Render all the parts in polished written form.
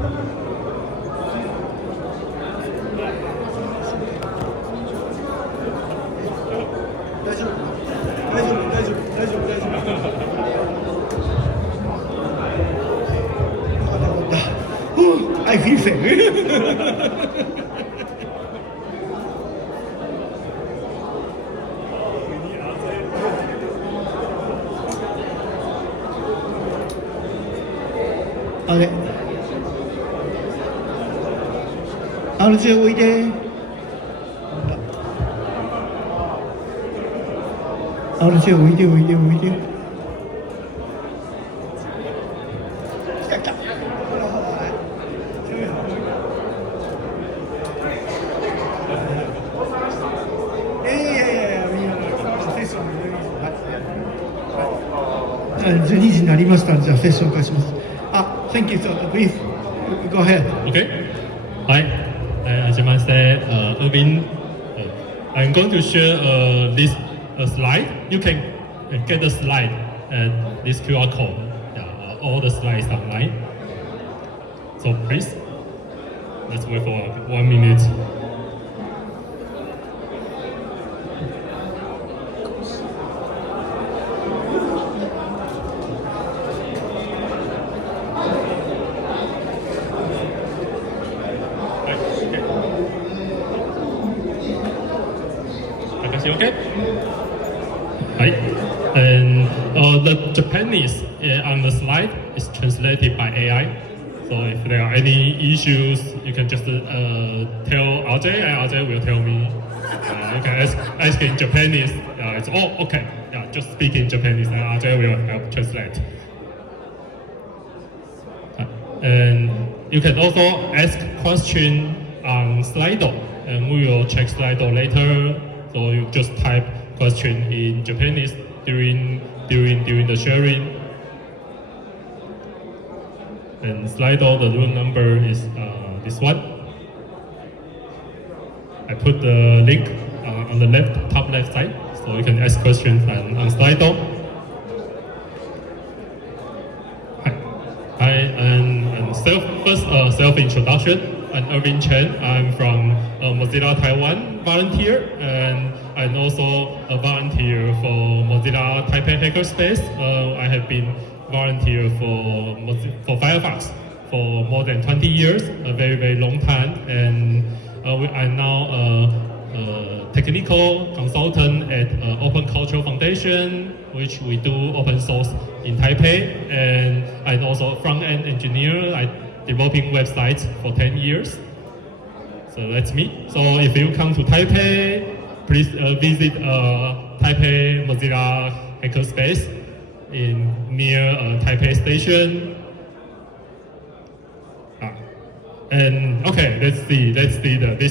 I feel safe. Okay. Underseaおいで。Underseaおいでおいでおいで。来た来た。12時になりましたので、じゃあセッション開始します。Thank you, so please go ahead. Okay. Hi, I'm Irvin. I'm going to share this slide. You can get the slide and this QR code. All the slides online. So please, let's wait for 1 minute. Okay. Right. And the Japanese on the slide is translated by AI. So if there are any issues, you can just tell RJ, and RJ will tell me. You can ask in Japanese. It's all okay. Yeah, just speak in Japanese, and RJ will help translate. And you can also ask question on Slido, and we will check Slido later. So you just type question in Japanese during the sharing. And Slido, the room number is this one. I put the link on the top left side, so you can ask questions on Slido. Hi, and self-introduction. I'm Irvin Chen. I'm from Mozilla Taiwan volunteer, and I'm also a volunteer for Mozilla Taipei Hackerspace. I have been volunteer for Firefox for more than 20 years, a very, very long time, and I'm now a technical consultant at Open Cultural Foundation, which we do open source in Taipei, and I'm also a front-end engineer. I developing websites for 10 years. So that's me. So if you come to Taipei, please visit Taipei Mozilla Hackerspace near Taipei Station. And okay, let's see. This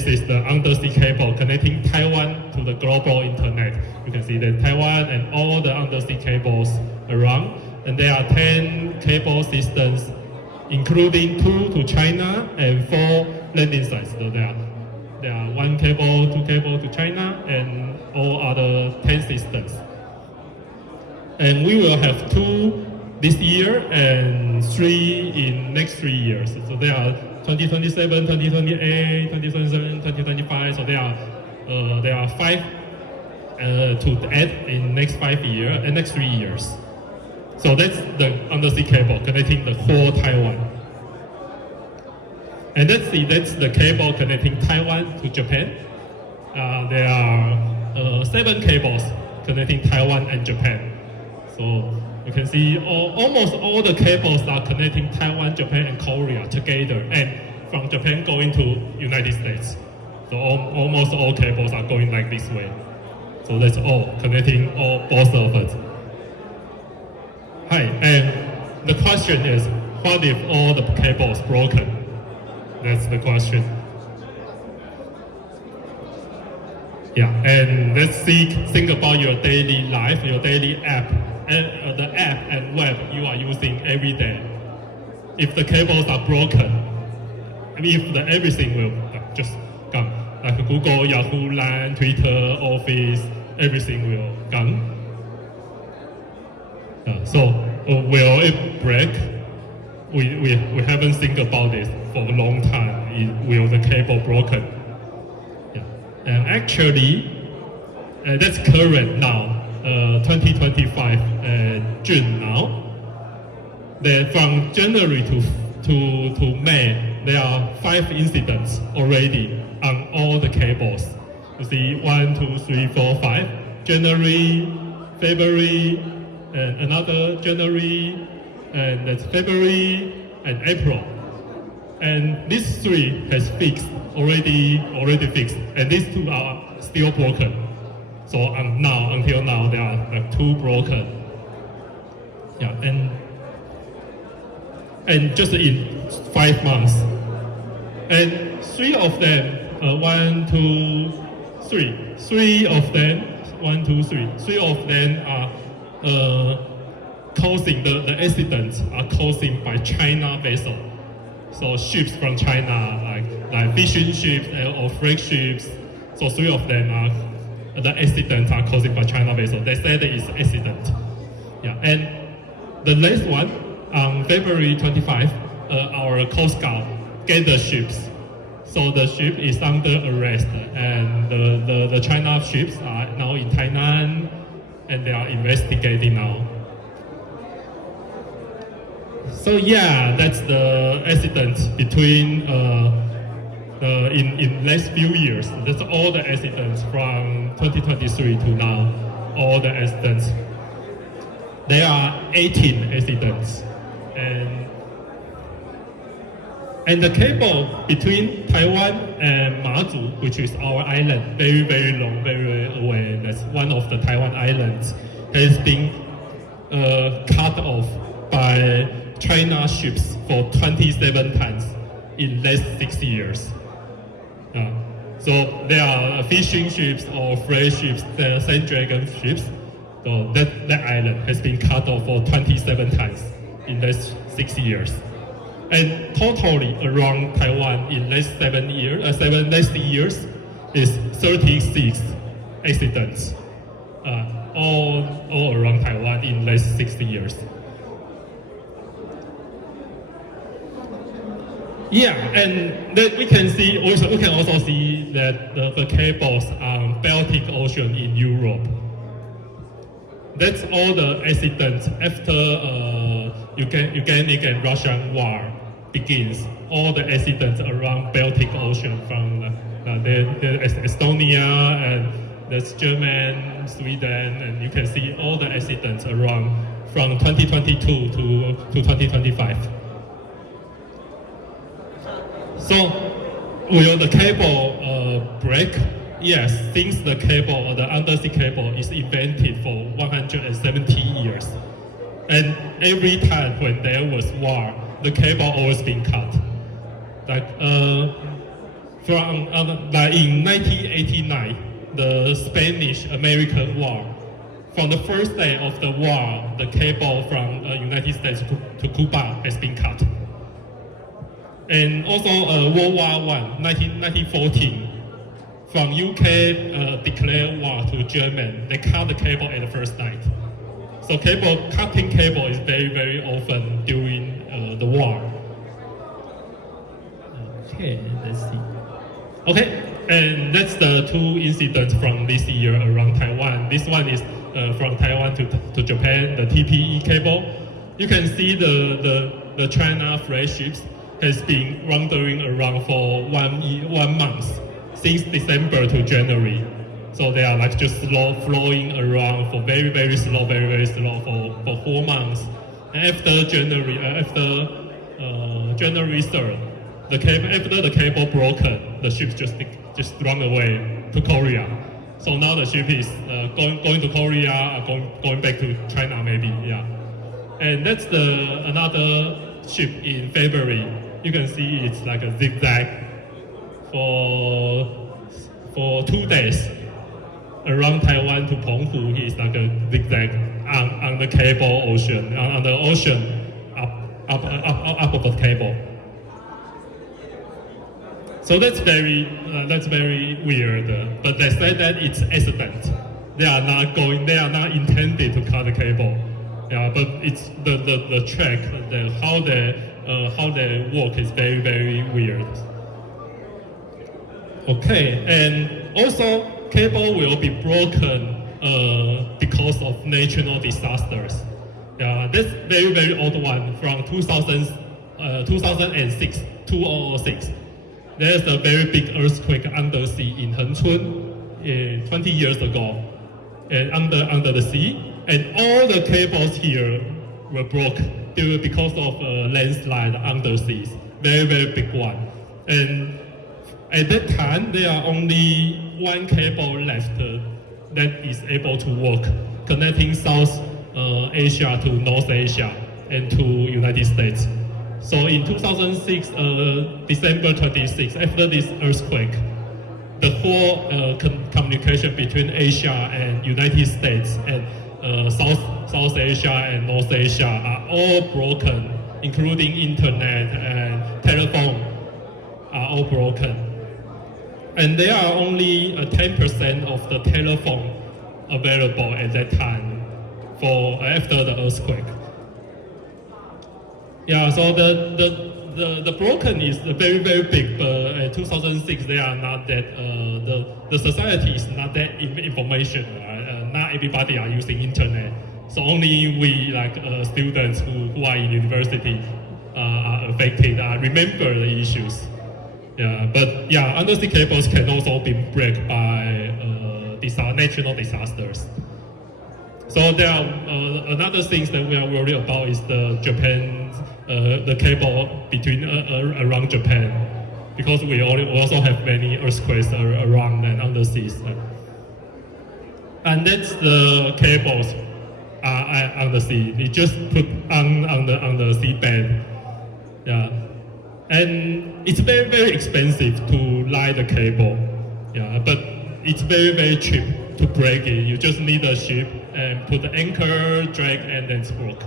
is the undersea cable connecting Taiwan to the global internet. You can see that Taiwan and all the undersea cables around, and there are 10 cable systems, including 2 to China and 4 landing sites. So there are 1 cable, 2 cable to China, and all other 10 systems. And we will have 2 this year and 3 in next 3 years. So there are 2027, 2028, 2027, 2025. So there are 5 to add in next 5 years and next 3 years. So that's the undersea cable connecting the whole Taiwan. And that's the cable connecting Taiwan to Japan. There are 7 cables connecting Taiwan and Japan. So you can see almost all the cables are connecting Taiwan, Japan, and Korea together, and from Japan going to United States. So almost all cables are going like this way. So that's all connecting both of us. Hi, and the question is, what if all the cables broken? That's the question. Yeah, and let's think about your daily life, your daily app, and the app and web you are using every day. If the cables are broken, I mean, if everything will just gone, like Google, Yahoo, LAN, Twitter, Office, everything will gone. So will it break? we haven't think about this for a long time. Will the cable broken? Yeah. And actually, that's current now, 2025 June now. Then from January to May, there are 5 incidents already on all the cables. You see 1, 2, 3, 4, 5. January, February, and another January, and that's February and April. And these 3 has fixed, already fixed, and these 2 are still broken. So until now, there are like 2 broken. Yeah, and just in 5 months, and 3 of them, 1, 2, 3. 3 of them, 1, 2, 3. 3 of them are causing the accidents are caused by China vessel. So ships from China, like fishing ships or freight ships. So 3 of them are the accidents are caused by China vessel. They said it is accident. Yeah, and the last one on February 25, our COSCUP get the ships. So the ship is under arrest, and the China ships are now in Taiwan, and they are investigating now. So yeah, that's the accident between in last few years. That's all the accidents from 2023 to now. All the accidents. There are 18 accidents, and the cable between Taiwan and Mazu, which is our island, very, very long, very away, that's one of the Taiwan islands, has been cut off by China ships for 27 times in less 6 years. So there are fishing ships or freight ships, the Sand Dragon ships. So that island has been cut off for 27 times in less 6 years. And totally around Taiwan in less 7 years is 36 accidents, all around Taiwan in less 60 years. Yeah, and then we can also see that the cables on Baltic Ocean in Europe. That's all the accidents after Ukrainian and Russian war begins. All the accidents around Baltic Ocean from Estonia and that's German, Sweden, and you can see all the accidents around from 2022 to 2025. So, will the cable break? Yes, since the cable or the undersea cable is invented for 170 years. And every time when there was war, the cable always been cut. Like in 1989, the Spanish-American War. From the first day of the war, the cable from United States to Cuba has been cut. And also World War I, 1914, from UK declared war to Germany, they cut the cable at the first night. So cutting cable is very, very often during the war. Okay, let's see. Okay, and that's the 2 incidents from this year around Taiwan. This one is from Taiwan to Japan, the TPE cable. You can see the China freight ships has been wandering around for 1 month, since December to January. So they are like just flowing around for very, very slow for 4 months. And after January 3rd, after the cable broken, the ship just run away to Korea. So now the ship is going to Korea, going back to China maybe, yeah. And that's another ship in February. You can see it's like a zigzag for 2 days around Taiwan to Penghu. It's like a zigzag on the cable ocean, on the ocean up of the cable. So that's very weird. But they say that it's accident. They are not intended to cut the cable. Yeah, but it's the track, how they how they work is very, very weird. Okay, and also cable will be broken because of natural disasters. Yeah, that's very, very old one from 2006, 2006. There's a very big earthquake undersea in Hengchun 20 years ago, and under the sea, and all the cables here were broken because of a landslide undersea. Very, very big one. And at that time, there are only one cable left that is able to work, connecting South Asia to North Asia and to United States. So in 2006, December 26, after this earthquake, the whole communication between Asia and United States and South Asia and North Asia are all broken, including internet and telephone are all broken. And there are only 10% of the telephone available at that time for after the earthquake. Yeah, so the broken is very, very big, but in 2006 they are not that, the society is not that information. Not everybody are using internet. So only we like students who are in university are affected, remember the issues. Yeah, but yeah, undersea cables can also be broken by natural disasters. So there are another things that we are worried about is the cable between around Japan, because we also have many earthquakes around and underseas. And that's the cables on the sea. They just put on the seabed. Yeah. And it's very, very expensive to lie the cable. Yeah, but it's very, very cheap to break it. You just need a ship and put the anchor, drag, and then it's work.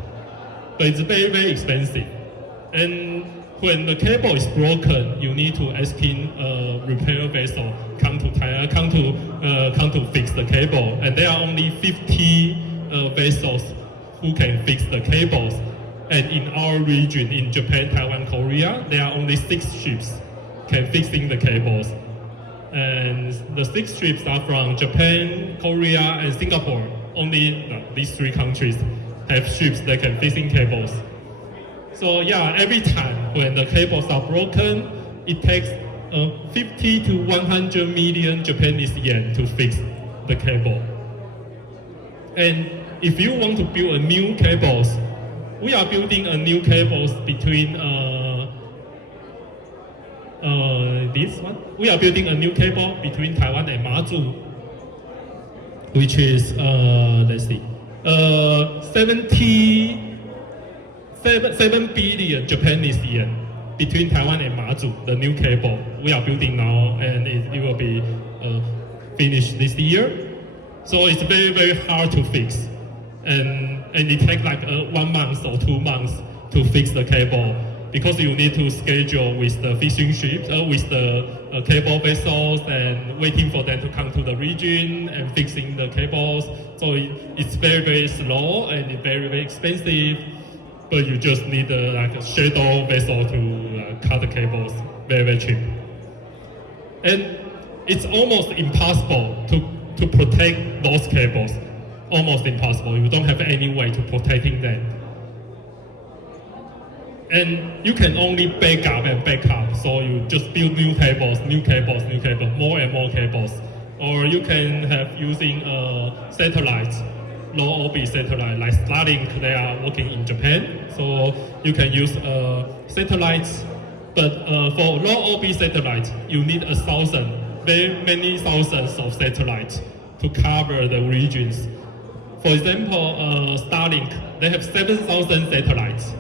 But it's very, very expensive. And when the cable is broken, you need to asking a repair vessel come to fix the cable. And there are only 50 vessels who can fix the cables. And in our region, in Japan, Taiwan, Korea, there are only 6 ships can fixing the cables. And the 6 ships are from Japan, Korea, and Singapore. Only these 3 countries have ships that can fixing cables. So yeah, every time when the cables are broken, it takes 50 to 100 million Japanese yen to fix the cable. And if you want to build a new cables, we are building a new cables between this one. We are building a new cable between Taiwan and Mazu, which is let's see, 7 billion Japanese yen between Taiwan and Mazu. The new cable we are building now, and it will be finished this year. So it's very, very hard to fix. And it takes like 1 month or 2 months to fix the cable, because you need to schedule with the fishing ships, with the cable vessels, and waiting for them to come to the region and fixing the cables. So it's very, very slow and it's very, very expensive. But you just need like a shadow vessel to cut the cables, very, very cheap. And it's almost impossible to protect those cables. Almost impossible. You don't have any way to protecting them. And you can only back up and back up. So you just build new cables, more and more cables. Or you can have using satellites, low orbit satellite, like Starlink. They are working in Japan. So you can use satellites. But for low orbit satellites, you need very many thousands of satellites to cover the regions. For example, Starlink, they have 7,000 satellites.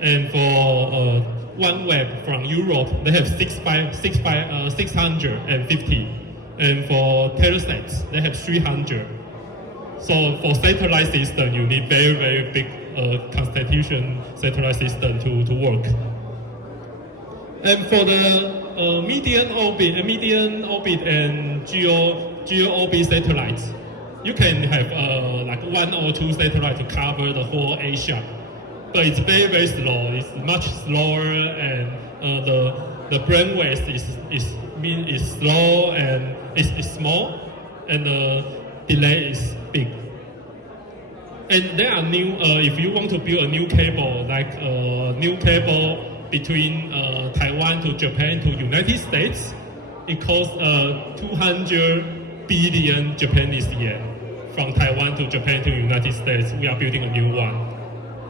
And for OneWeb from Europe, they have 650. And for Telesat, they have 300. So for satellite system, you need very, very big constellation satellite system to work. And for the medium orbit and geo orbit satellites, you can have like 1 or 2 satellites to cover the whole Asia. but it's very, very slow. It's much slower, and the brainwave is slow and it's small, and the delay is big. And there are new. If you want to build a new cable, like a new cable between Taiwan to Japan to United States, it costs 200 billion Japanese yen. From Taiwan to Japan to United States, we are building a new one.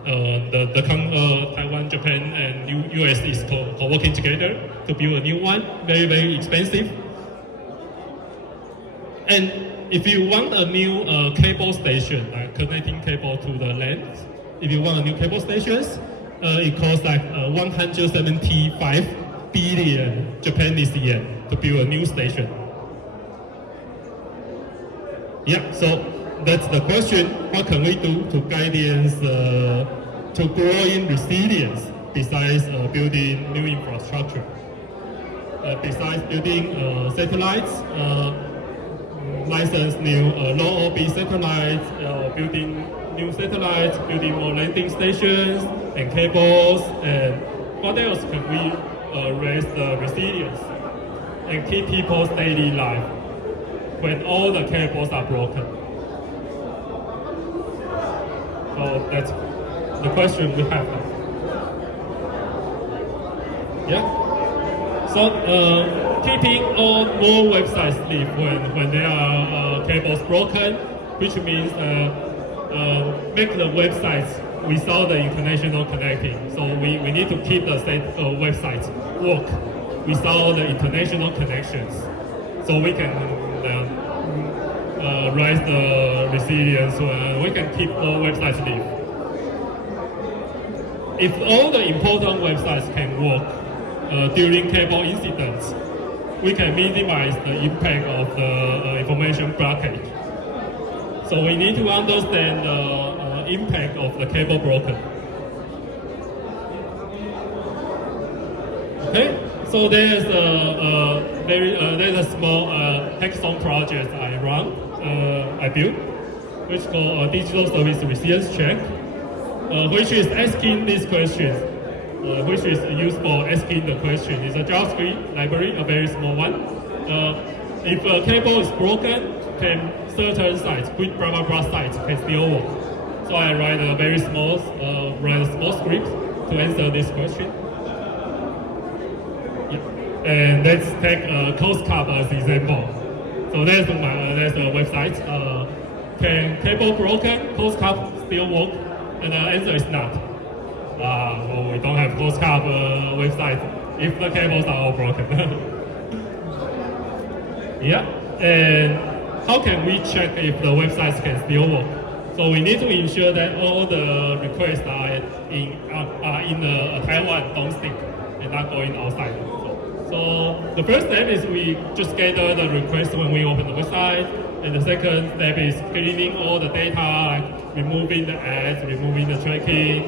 Taiwan, Japan, and US is co-working together to build a new one. Very, very expensive. And if you want a new cable station, like connecting cable to the land, if you want a new cable stations, it costs like 175 billion Japanese yen to build a new station. Yeah, so that's the question. What can we do to guidance to growing resilience besides building new infrastructure? Besides building satellites, license new low orbit satellites, building new satellites, building more landing stations and cables, and what else can we raise the resilience and keep people's daily life when all the cables are broken? So that's the question we have. Yeah. So keeping all more websites live when there are cables broken, which means make the websites without the international connecting. So we need to keep the websites work without the international connections, so we can raise the resilience. We can keep all websites live. If all the important websites can work during cable incidents, we can minimize the impact of the information blockage. So we need to understand the impact of the cable broken. Okay, so there's a small hackathon project I built, which is called Digital Service Resilience Check, which is asking these questions, which is used for asking the question. It's a JavaScript library, a very small one. If a cable is broken, can certain sites, which blah blah blah sites, can still work? So I write a very small, script to answer this question. Yeah. And let's take COSCUP as example. So there's the website. Can cable broken, COSCUP still work? And the answer is not. Well, we don't have COSCUP website if the cables are all broken. Yeah, and how can we check if the websites can still work? So we need to ensure that all the requests are in the Taiwan domestic and not going outside. So the first step is we just gather the requests when we open the website, and the second step is cleaning all the data, like removing the ads, removing the tracking,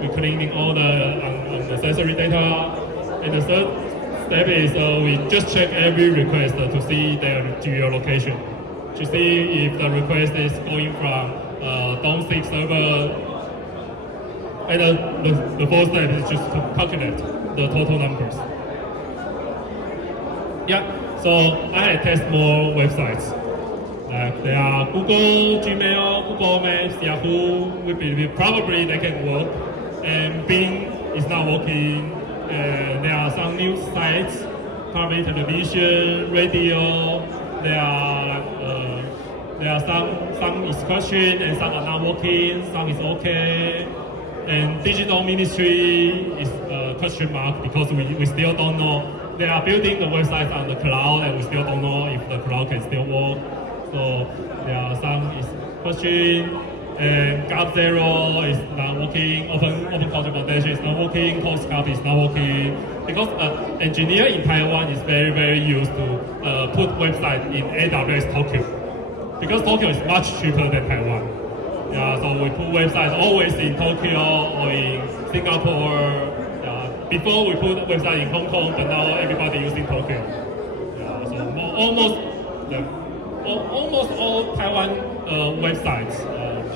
we're cleaning all the unnecessary data, and the third step is we just check every request to see their geolocation, to see if the request is going from domestic server, and the fourth step is just to calculate the total numbers. Yeah, so I had tested more websites. Like there are Google, Gmail, Google Maps, Yahoo. We believe probably they can work. And Bing is not working. And there are some news sites, probably television, radio. There are some is questioned and some are not working. Some is okay. And digital ministry is a question mark because we still don't know. They are building the websites on the cloud, and we still don't know if the cloud can still work. So there are some is questioned, and GovZero is not working. Open Culture Foundation is not working. COSCUP is not working because engineer in Taiwan is very, very used to put website in AWS Tokyo because Tokyo is much cheaper than Taiwan. Yeah, so we put websites always in Tokyo or in Singapore. Before we put a website in Hong Kong, but now everybody using Tokyo. Yeah, so almost all Taiwan websites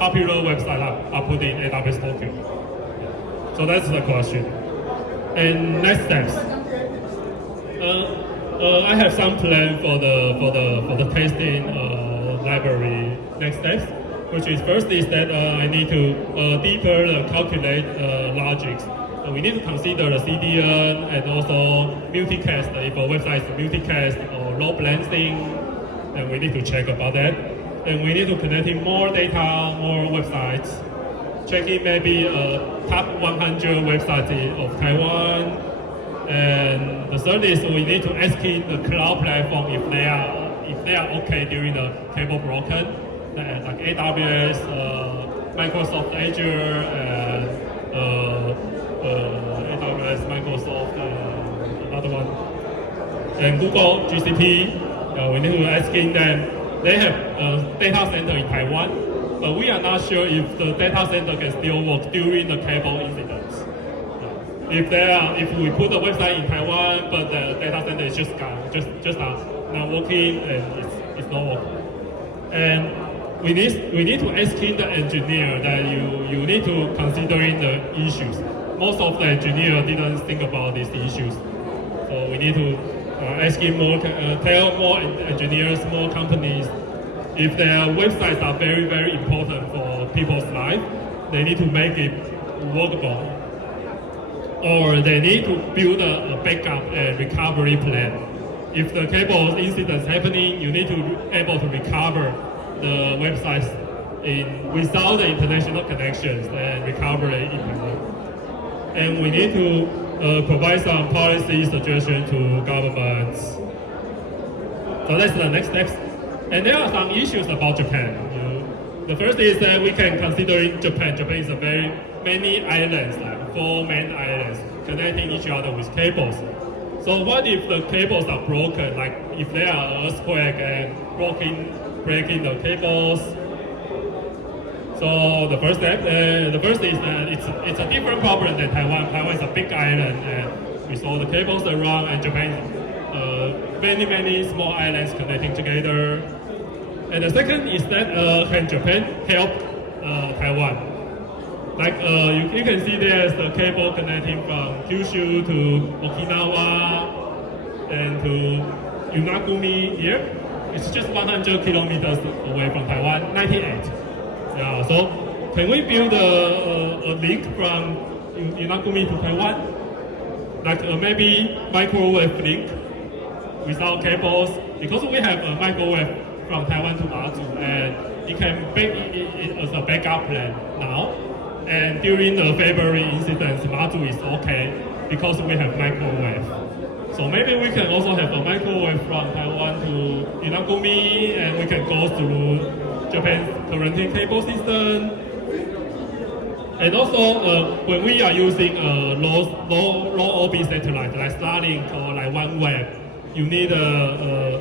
popular websites are put in AWS Tokyo? So that's the question. And next steps. I have some plan for the testing library next steps, which is first is that I need to deeper calculate logics. We need to consider the CDN and also multicast. If a website is multicast or load balancing, then we need to check about that. And we need to connect in more data, more websites, checking maybe top 100 websites of Taiwan. And the third is we need to ask in the cloud platform if they are okay during the cable broken, like AWS, Microsoft Azure, and AWS, Microsoft, another one, and Google GCP. We need to ask in them. They have a data center in Taiwan, but we are not sure if the data center can still work during the cable incidents. If we put the website in Taiwan, but the data center is just gone, just not working, and it's not working. And we need to ask the engineer that you need to considering the issues. Most of the engineers didn't think about these issues, so we need to ask him more, tell more engineers, more companies, if their websites are very, very important for people's life, they need to make it workable. Or they need to build a backup and recovery plan. If the cable incident is happening, you need to be able to recover the websites without the international connections and recover it independently. And we need to provide some policy suggestions to governments. So that's the next steps. And there are some issues about Japan. The first is that we can consider Japan. Japan is a very many islands, like 4 main islands, connecting each other with cables. So what if the cables are broken, like if there are earthquake and breaking the cables? So the first step, is that it's a different problem than Taiwan. Taiwan is a big island, and with all the cables around, and Japan many small islands connecting together. And the second is that can Japan help Taiwan? Like you can see there's the cable connecting from Kyushu to Okinawa and to Yonaguni here. It's just 100 kilometers away from Taiwan, 98. Yeah, so can we build a link from Yonaguni to Taiwan? Like maybe microwave link without cables? Because we have a microwave from Taiwan to Matsu, and it can make it as a backup plan now. And during the February incidents, Matsu is okay because we have microwave. So maybe we can also have a microwave from Taiwan to Inagumi, and we can go through Japan's quarantine cable system. And also, when we are using low orbit satellite like Starlink or like OneWeb, you need a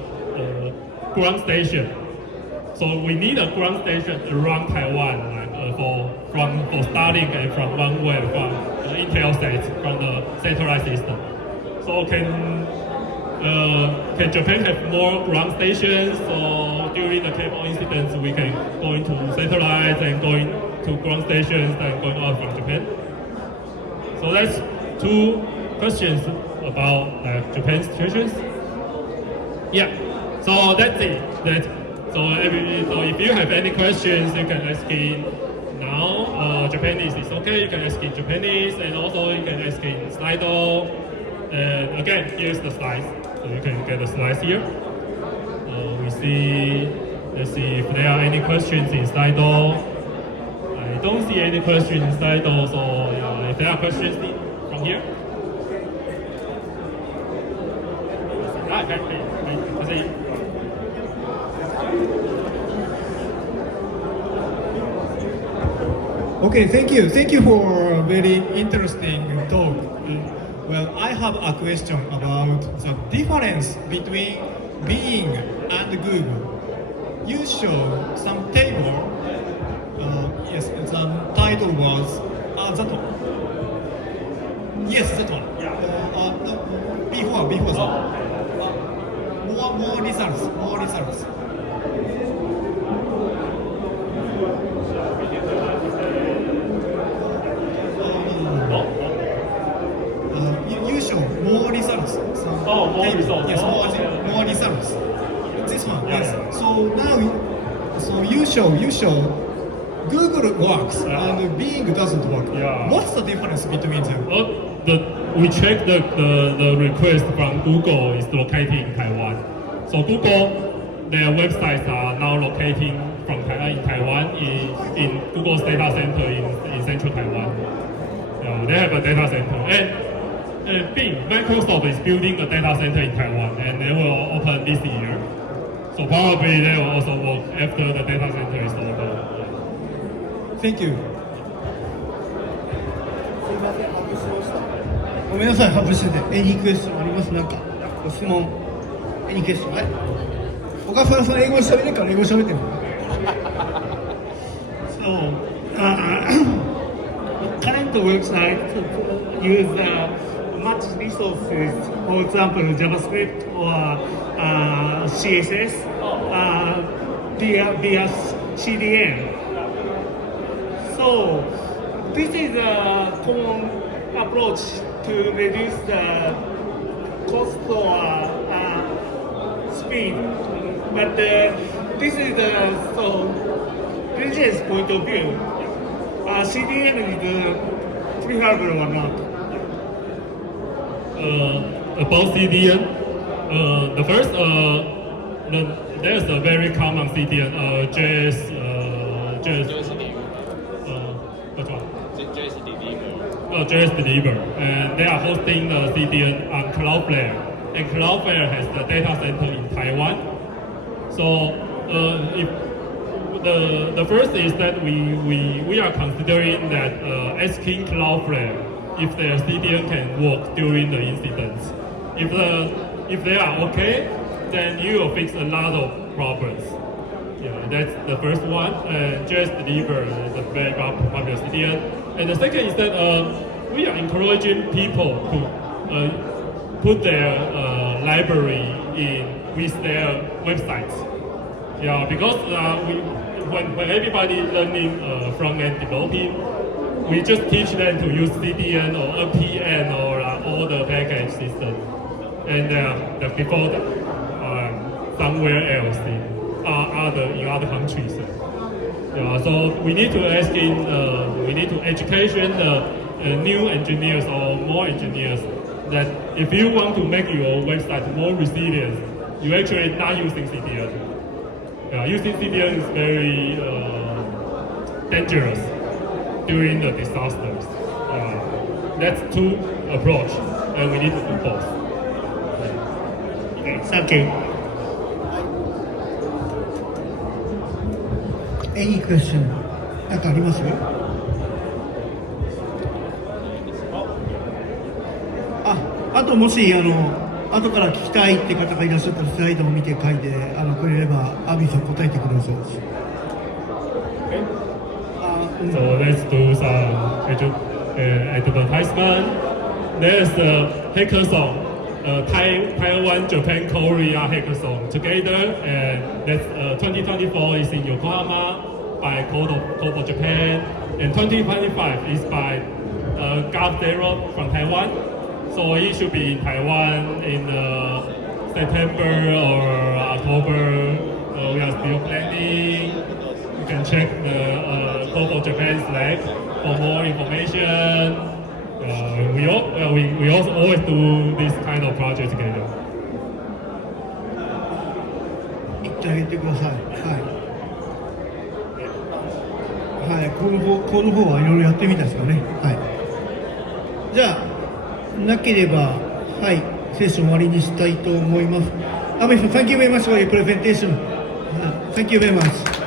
ground station. So we need a ground station around Taiwan, like for Starlink and from OneWeb, from Intelsat, from the satellite system. So can Japan have more ground stations? So during the cable incidents, we can go into satellites and going to ground stations and going out from Japan. So that's 2 questions about Japan's situations. Yeah. So that's it. So if you have any questions, you can ask in now. Japanese is okay. You can ask in Japanese, and also you can ask in Slido. And again, here's the slides. So you can get the slides here. Let's see if there are any questions in Slido. I don't see any questions in Slido, so if there are questions from here. Okay, thank you. Thank you for a very interesting talk. Well, I have a question about the difference between Bing and Google. You show some table. Yes, the title was that one. Yes, that one. Before that. More results. You show more results. Oh, more results. Yes, Oh, more results. This one, Yeah, yes. yeah. So now, so you show Google works Yeah. and Bing doesn't work. Yeah. What's the difference between them? We check the request from Google is located in Taiwan. So Google, their websites are now locating from in Taiwan in Google's data center in central Taiwan. They have a data center. And Bing, Microsoft is building a data center in Taiwan, and they will open this year. So probably they will also work after the data center is over. Thank you. ごめんなさい、外してて。エニークエスチョンあります？なんか、ご質問。エニークエスチョン、はい。岡村さん、英語喋れるから英語喋ってる。So, current website use much resources, for example, JavaScript or CSS via CDN. So, this is a common approach to reduce the cost or speed. But this is so business point of view. CDN is preferable or not? About CDN, the first, there's a very common CDN, JS, which one? JS Deliver, and they are hosting the CDN on Cloudflare, and Cloudflare has the data center in Taiwan. So, if the first is that we are considering that asking Cloudflare if their CDN can work during the incidents. If they are okay, then you will fix a lot of problems. Yeah, that's the first one. And JS Deliver is a very popular CDN. And the second is that we are encouraging people to put their library in with their websites. Yeah, because when everybody learning front-end developing, we just teach them to use CDN or NPM or all the package system, and the default somewhere else in other countries. Yeah, so we need to education the new engineers or more engineers that if you want to make your website more resilient, you actually not using CDN. Using CDN is very dangerous during the disasters. That's two approach, and we need to do both. Okay, thank you. エニークエスチョン、なんかあります？あともし後から聞きたいって方がいらっしゃったらスライドを見て書いてくれればアビスは答えてくれるそうです。So let's do some advertisement. There's a hackathon, Taiwan, Japan, Korea hackathon together, and that's 2024 is in Yokohama by Code of Japan, and 2025 is by Gov Zero from Taiwan. So it should be in Taiwan in September or October. We are still planning. You can check the Code of Japan's lab for more information. We also always do this kind of project together. 言ってあげてください。はい。この方はいろいろやってみたんですかね。はい。じゃあなければはい、セッション終わりにしたいと思います。アメさん、Thank you very much for your presentation. Thank you very much.